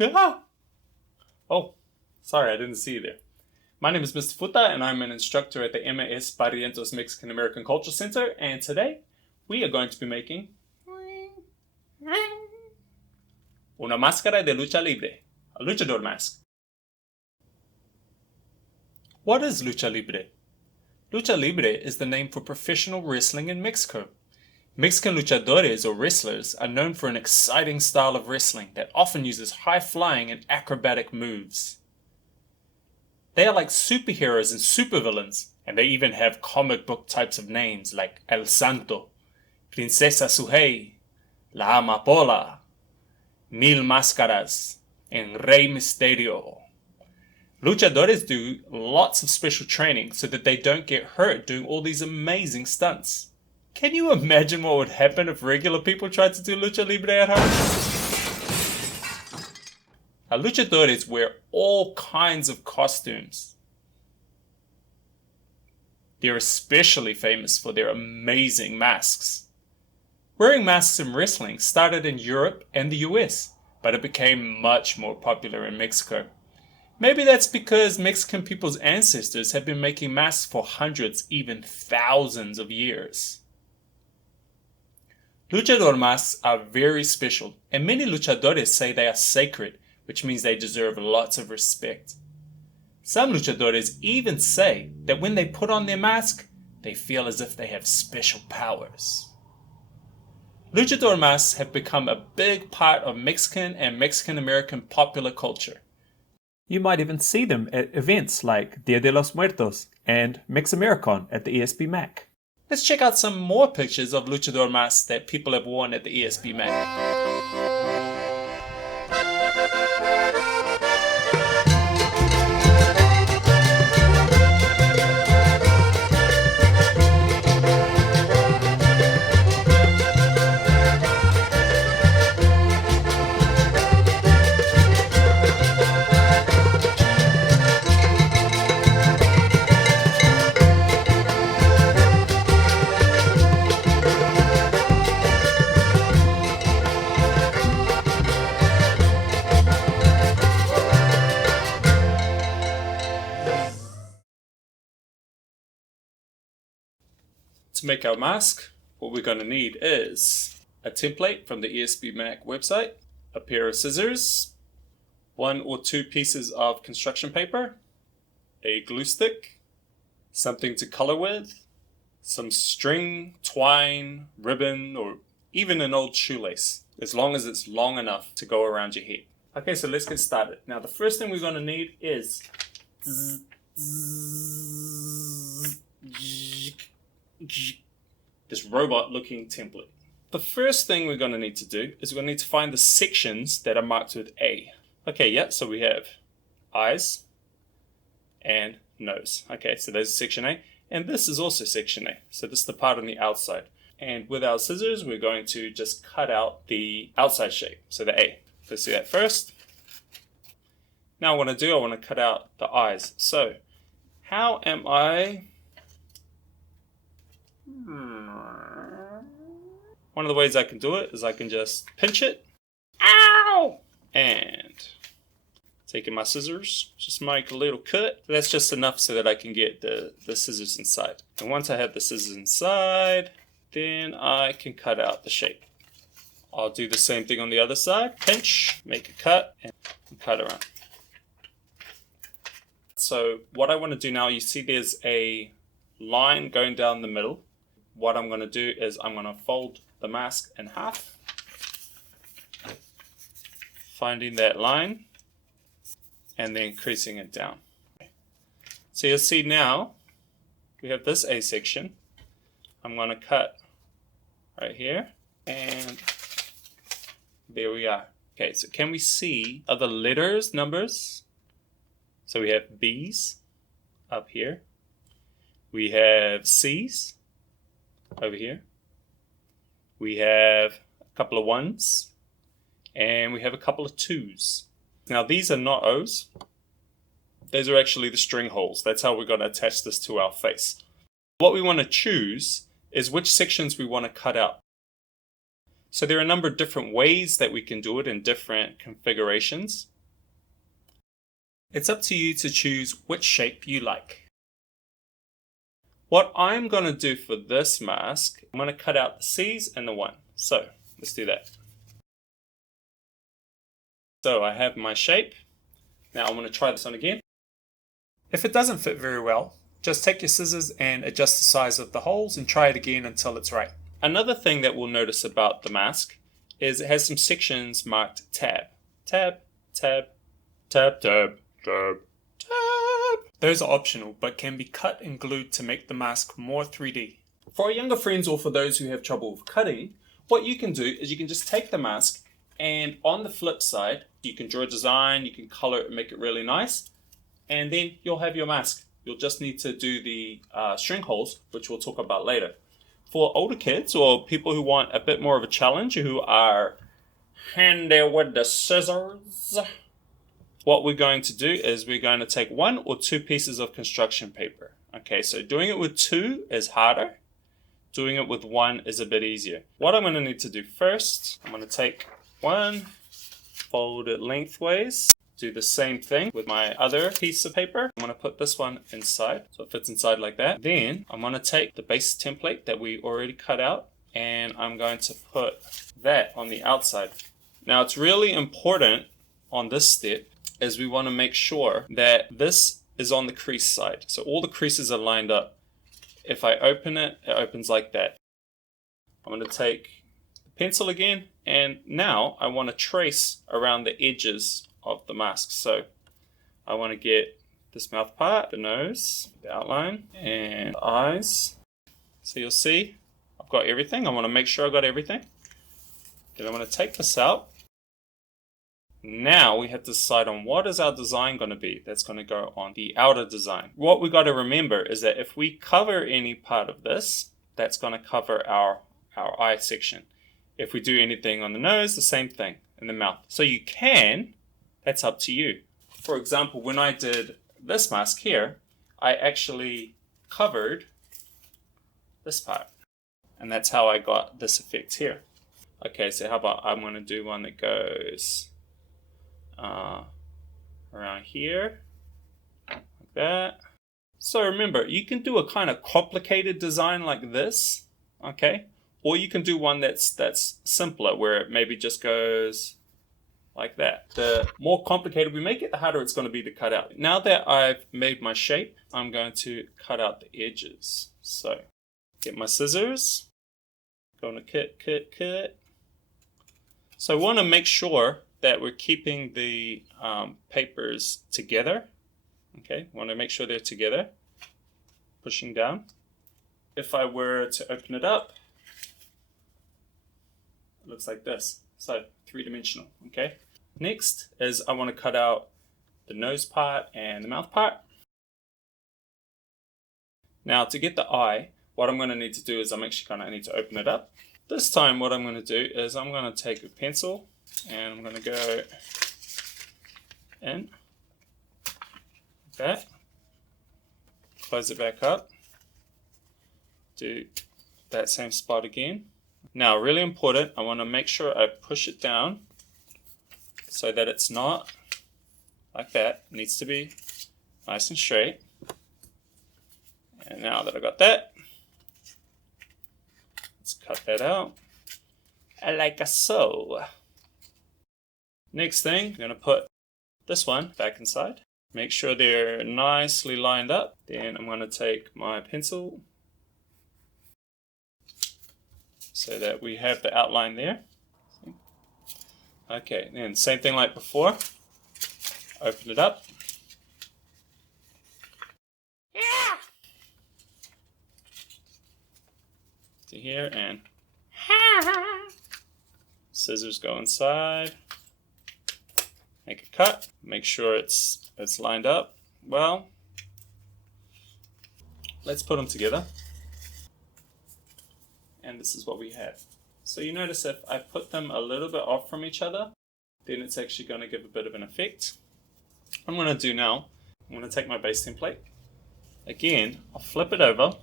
Ah! Oh, sorry, I didn't see you there. My name is Mr. Futa, and I'm an instructor at the MAS Barrientos Mexican American Culture Center, and today we are going to be making una máscara de lucha libre, a luchador mask. What is Lucha Libre? Lucha Libre is the name for professional wrestling in Mexico. Mexican luchadores or wrestlers are known for an exciting style of wrestling that often uses high-flying and acrobatic moves. They are like superheroes and supervillains, and they even have comic book types of names like El Santo, Princesa Suhei, La Amapola, Mil Máscaras, and Rey Misterio. Luchadores do lots of special training so that they don't get hurt doing all these amazing stunts. Can you imagine what would happen if regular people tried to do Lucha Libre at home? Now, luchadores wear all kinds of costumes. They're especially famous for their amazing masks. Wearing masks in wrestling started in Europe and the US, but it became much more popular in Mexico. Maybe that's because Mexican people's ancestors have been making masks for hundreds, even thousands of years. Luchador masks are very special, and many luchadores say they are sacred, which means they deserve lots of respect. Some luchadores even say that when they put on their mask, they feel as if they have special powers. Luchador masks have become a big part of Mexican and Mexican-American popular culture. You might even see them at events like Dia de los Muertos and Mexamericon at the ESB MAC. Let's check out some more pictures of luchador masks that people have worn at the ESB MAC. To make our mask, what we're going to need is a template from the ESB MAC website, a pair of scissors, 1 or 2 pieces of construction paper, a glue stick, something to color with, some string, twine, ribbon, or even an old shoelace, as long as it's long enough to go around your head. Okay, so let's get started. Now the first thing we're going to need is this robot looking template. The first thing we're going to need to do is we're going to need to find the sections that are marked with A. Okay, yeah, so we have eyes and nose. Okay, so there's section A, and this is also section A. So this is the part on the outside. And with our scissors, we're going to just cut out the outside shape, so the A. Let's do that first. Now what I want to cut out the eyes. So how am I... One of the ways I can do it is I can just pinch it. Ow! And taking my scissors, just make a little cut. That's just enough so that I can get the scissors inside. And once I have the scissors inside, then I can cut out the shape. I'll do the same thing on the other side. Pinch, make a cut, and cut around. So what I want to do now, you see there's a line going down the middle. What I'm going to do is I'm going to fold the mask in half, finding that line, and then creasing it down. So you'll see now we have this A section. I'm going to cut right here, and there we are. Okay, so can we see other letters, numbers? So we have B's up here. We have C's over here. We have a couple of 1s, and we have a couple of 2s. Now these are not O's. Those are actually the string holes. That's how we're going to attach this to our face. What we want to choose is which sections we want to cut out. So there are a number of different ways that we can do it in different configurations. It's up to you to choose which shape you like. What I'm going to do for this mask, I'm going to cut out the C's and the 1. So let's do that. So I have my shape. Now I'm going to try this on again. If it doesn't fit very well, just take your scissors and adjust the size of the holes and try it again until it's right. Another thing that we'll notice about the mask is it has some sections marked tab. Tab, tab, tab, tab, tab, tab. Those are optional but can be cut and glued to make the mask more 3D. For our younger friends or for those who have trouble with cutting, what you can do is you can just take the mask and on the flip side, you can draw a design, you can color it and make it really nice, and then you'll have your mask. You'll just need to do the string holes, which we'll talk about later. For older kids or people who want a bit more of a challenge, who are handy with the scissors, what we're going to do is we're going to take 1 or 2 pieces of construction paper. Okay, so doing it with 2 is harder. Doing it with 1 is a bit easier. What I'm going to need to do first, I'm going to take 1, fold it lengthways. Do the same thing with my other piece of paper. I'm going to put this one inside, so it fits inside like that. Then I'm going to take the base template that we already cut out, and I'm going to put that on the outside. Now it's really important on this step is we want to make sure that this is on the crease side. So all the creases are lined up. If I open it, it opens like that. I'm going to take the pencil again, and now I want to trace around the edges of the mask. So I want to get this mouth part, the nose, the outline, and the eyes. So you'll see I've got everything. I want to make sure I got everything. Then I'm going to take this out. Now we have to decide on what is our design going to be. That's going to go on the outer design. What we got to remember is that if we cover any part of this, that's going to cover our eye section. If we do anything on the nose, the same thing, in the mouth. So you can, that's up to you. For example, when I did this mask here, I actually covered this part. And that's how I got this effect here. Okay, so how about I'm going to do one that goes around here, like that. So remember, you can do a kind of complicated design like this, okay? Or you can do one that's simpler, where it maybe just goes like that. The more complicated we make it, the harder it's going to be to cut out. Now that I've made my shape, I'm going to cut out the edges. So get my scissors, going to cut. So I want to make sure that we're keeping the papers together. Okay, want to make sure they're together. Pushing down. If I were to open it up, it looks like this. So 3-dimensional, okay? Next is I want to cut out the nose part and the mouth part. Now to get the eye, what I'm going to need to do is I'm actually going to need to open it up. This time what I'm going to do is I'm going to take a pencil and I'm going to go in, like that, close it back up, do that same spot again. Now really important, I want to make sure I push it down so that it's not like that. It needs to be nice and straight. And now that I got that, let's cut that out like so. Next thing, I'm going to put this one back inside. Make sure they're nicely lined up. Then I'm going to take my pencil so that we have the outline there. Okay, then same thing like before. Open it up. To here, and scissors go inside. Make a cut. Make sure it's lined up well. Let's put them together. And this is what we have. So you notice if I put them a little bit off from each other, then it's actually going to give a bit of an effect. What I'm going to do now, I'm going to take my base template. Again, I'll flip it over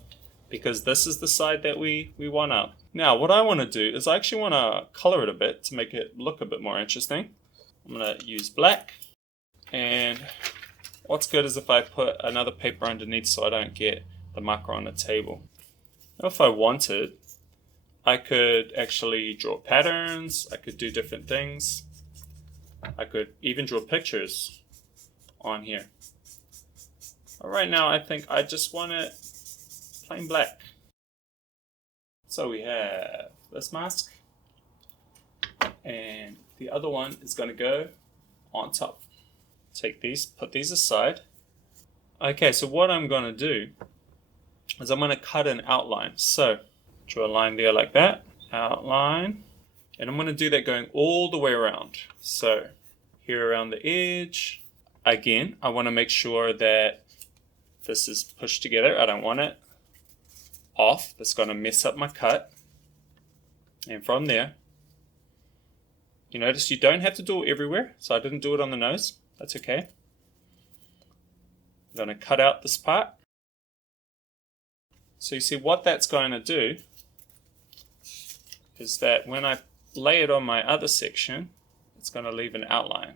because this is the side that we want up. Now what I want to do is I actually want to color it a bit to make it look a bit more interesting. I'm going to use black, and what's good is if I put another paper underneath so I don't get the marker on the table. Now if I wanted, I could actually draw patterns, I could do different things. I could even draw pictures on here. But right now I think I just want it plain black. So we have this mask, and the other one is going to go on top. Take these, put these aside. Okay, so what I'm going to do is I'm going to cut an outline. So draw a line there like that, outline, and I'm going to do that going all the way around. So here around the edge, again, I want to make sure that this is pushed together. I don't want it off. That's going to mess up my cut. And from there, you notice you don't have to do it everywhere, so I didn't do it on the nose. That's okay. I'm going to cut out this part. So you see what that's going to do is that when I lay it on my other section, it's going to leave an outline.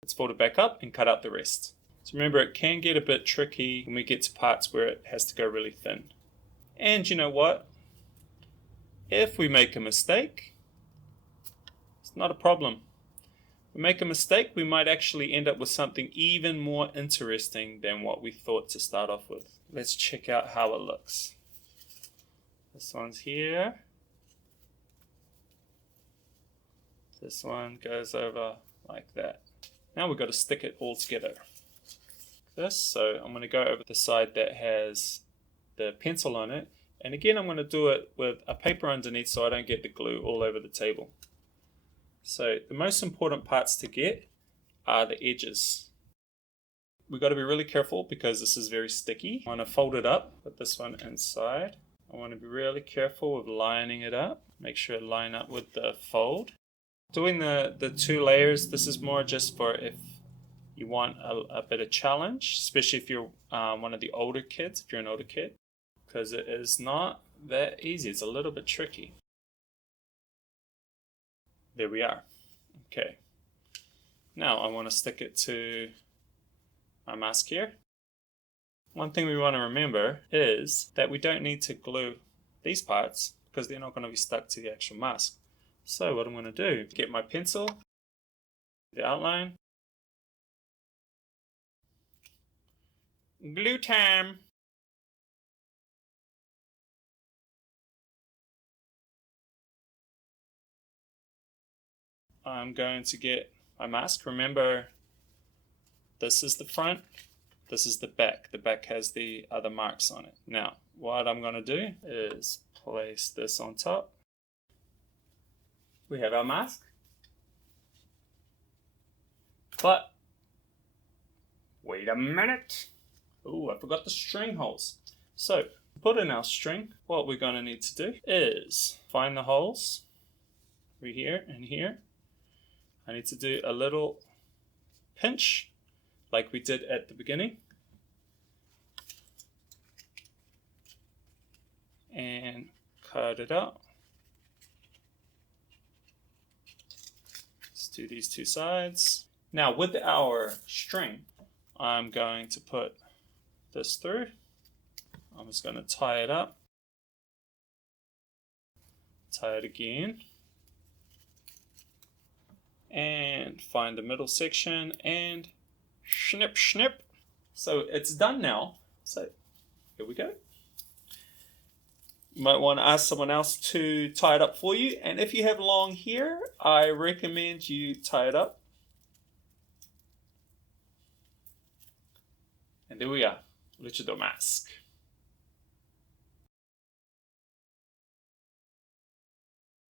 Let's fold it back up and cut out the rest. So remember, it can get a bit tricky when we get to parts where it has to go really thin. And you know what? If we make a mistake, it's not a problem. If we make a mistake, we might actually end up with something even more interesting than what we thought to start off with. Let's check out how it looks. This one's here. This one goes over like that. Now we've got to stick it all together. So I'm going to go over the side that has the pencil on it, and again I'm going to do it with a paper underneath so I don't get the glue all over the table. So the most important parts to get are the edges. We've got to be really careful because this is very sticky. I want to fold it up, put this one inside. I want to be really careful with lining it up, make sure it line up with the fold. Doing the two layers, this is more just for if you want a bit of challenge, especially if you're one of the older kids, if you're an older kid, because it is not that easy. It's a little bit tricky. There we are. Okay. Now I want to stick it to my mask here. One thing we want to remember is that we don't need to glue these parts because they're not going to be stuck to the actual mask. So what I'm going to do, get my pencil, the outline, glue time. I'm going to get my mask. Remember, this is the front, this is the back. The back has the other marks on it. Now, what I'm going to do is place this on top. We have our mask. But, wait a minute. Oh, I forgot the string holes. So, to put in our string, what we're going to need to do is find the holes over here and here. I need to do a little pinch like we did at the beginning. And cut it out. Let's do these two sides. Now with our string, I'm going to put this through. I'm just going to tie it up. Tie it again. And find the middle section and snip, snip. So it's done now. So here we go. You might want to ask someone else to tie it up for you. And if you have long hair, I recommend you tie it up. And there we are, Luchador mask.